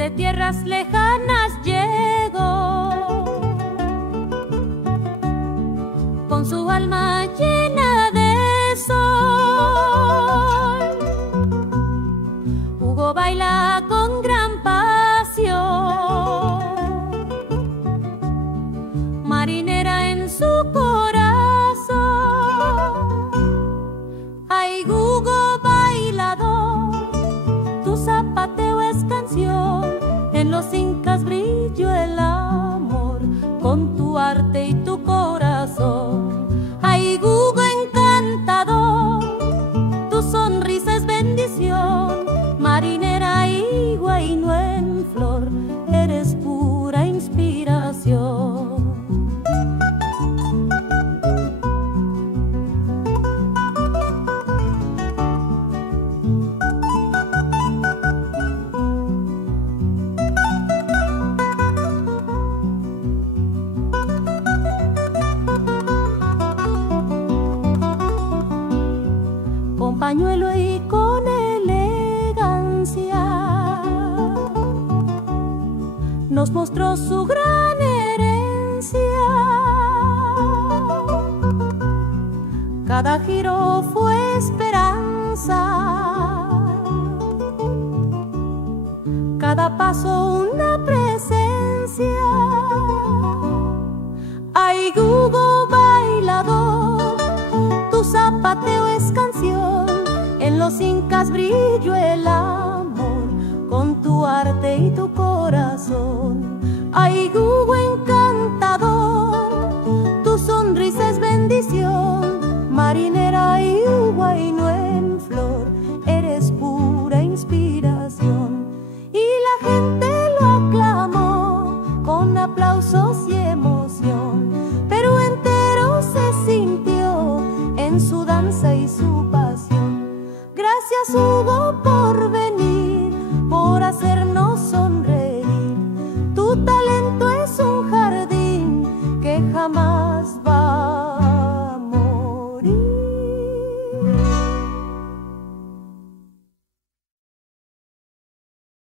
desde tierras lejanas llegó, con su alma llena de sol. Hugo baila con gran pasión, marinera en su corazón. Ay, Hugo bailador, tu zapateo es canción, en los incas brilló el amor, con tu arte y tu corazón. Ay, Hugo encantador, tu sonrisa es bendición, marinera y guayno en flor, eres pura inspiración. Con pañuelo y con elegancia nos mostró su gran herencia. Cada giro fue esperanza, cada paso una presencia. Ay, Hugo bailador, tu zapateo es canción, en los incas brilló el amor, con tu arte y tu corazón. Ay, Hugo encantador, tu sonrisa es bendición, marinera y guayno en flor, eres pura inspiración. Y la gente lo aclamó con aplausos y emoción, pero entero se sintió en su danza y su pasión. Gracias, Hugo